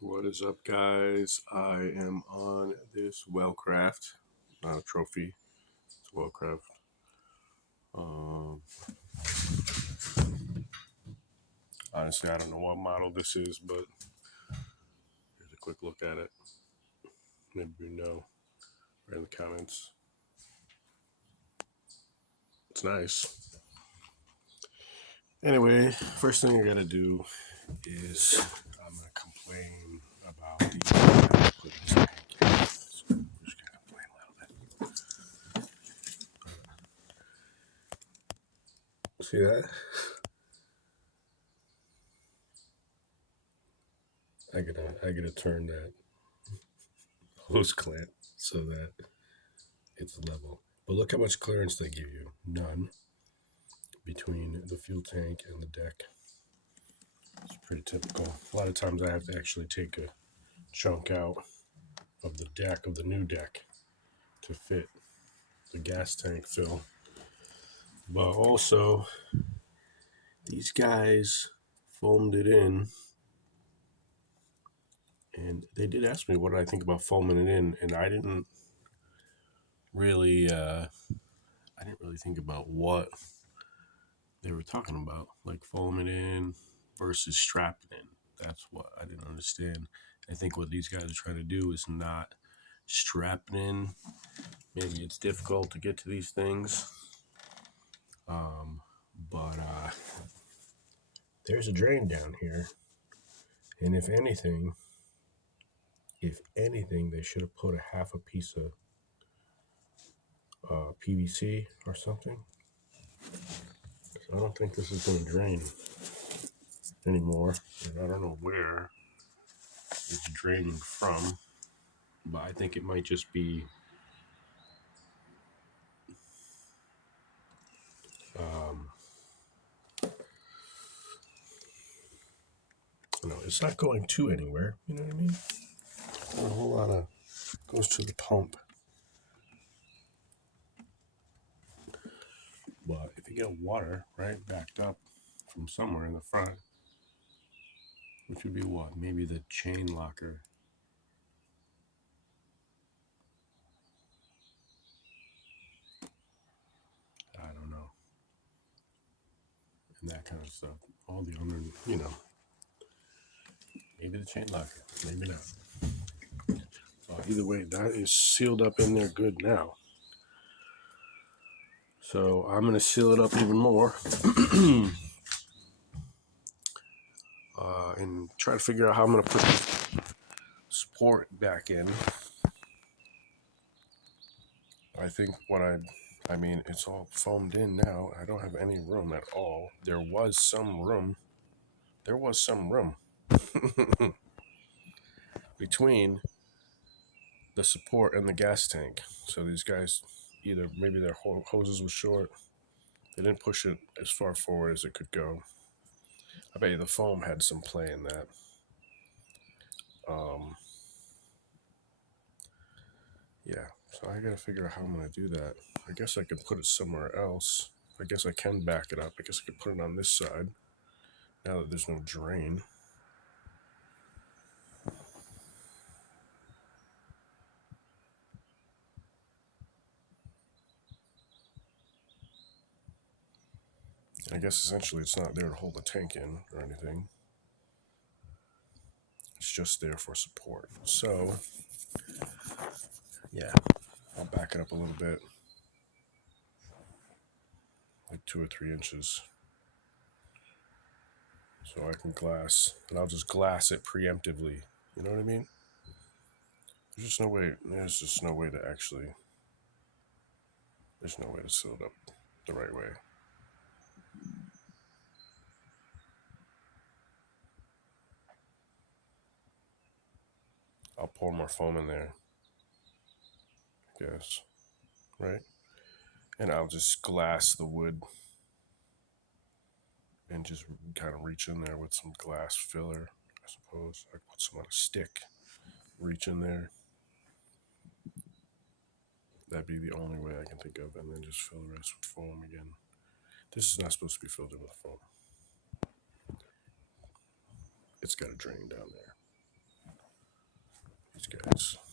What is up, guys? I am on this wellcraft, not a trophy. It's wellcraft. Um, Honestly, I don't know what model this is, but here's a quick look at it. Maybe you know, or in the comments. It's nice. Anyway, first thing I gotta do is I'm gonna complain about the tank. So I'm just gonna complain a little bit. See that? I gotta turn that hose clamp so that it's level. But look how much clearance they give you. None between the fuel tank and the deck. It's pretty typical. A lot of times I have to actually take a chunk out of the deck, of the new deck, to fit the gas tank fill. But also, these guys foamed it in, and they did ask me what I think about foaming it in, and I didn't really think about what they were talking about, like foaming in versus strapping in. That's what I didn't understand. I think what these guys are trying to do is not strapping in. Maybe it's difficult to get to these things. But there's a drain down here. And if anything, they should have put a half a piece of PVC or something. I don't think this is going to drain anymore. And I don't know where it's draining from, but I think it might just be no, it's not going to anywhere. You know what I mean? A whole lot of goes to the pump. But if you get water, right, backed up from somewhere in the front, which would be what? Maybe the chain locker. I don't know. And that kind of stuff. All the other, maybe the chain locker, maybe not. Either way, that is sealed up in there good now. So I'm going to seal it up even more and try to figure out how I'm going to put support back in. I think it's all foamed in now. I don't have any room at all. There was some room between the support and the gas tank. So these guys, either maybe their hoses were short, they didn't push it as far forward as it could go. I bet you the foam had some play in that. Yeah, so I gotta figure out how I'm gonna do that. I guess I could put it somewhere else. I guess I can back it up. I guess I could put it on this side now that there's no drain. I guess essentially it's not there to hold the tank in or anything. It's just there for support. So, yeah, I'll back it up a little bit, like 2 or 3 inches, so I can glass, and I'll just glass it preemptively. You know what I mean? There's just no way to actually, there's no way to seal it up the right way. I'll pour more foam in there, I guess, right? And I'll just glass the wood and just kind of reach in there with some glass filler, I suppose. I put some on a stick, reach in there. That'd be the only way I can think of, and then just fill the rest with foam again. This is not supposed to be filled in with foam. It's got a drain down there. Nice.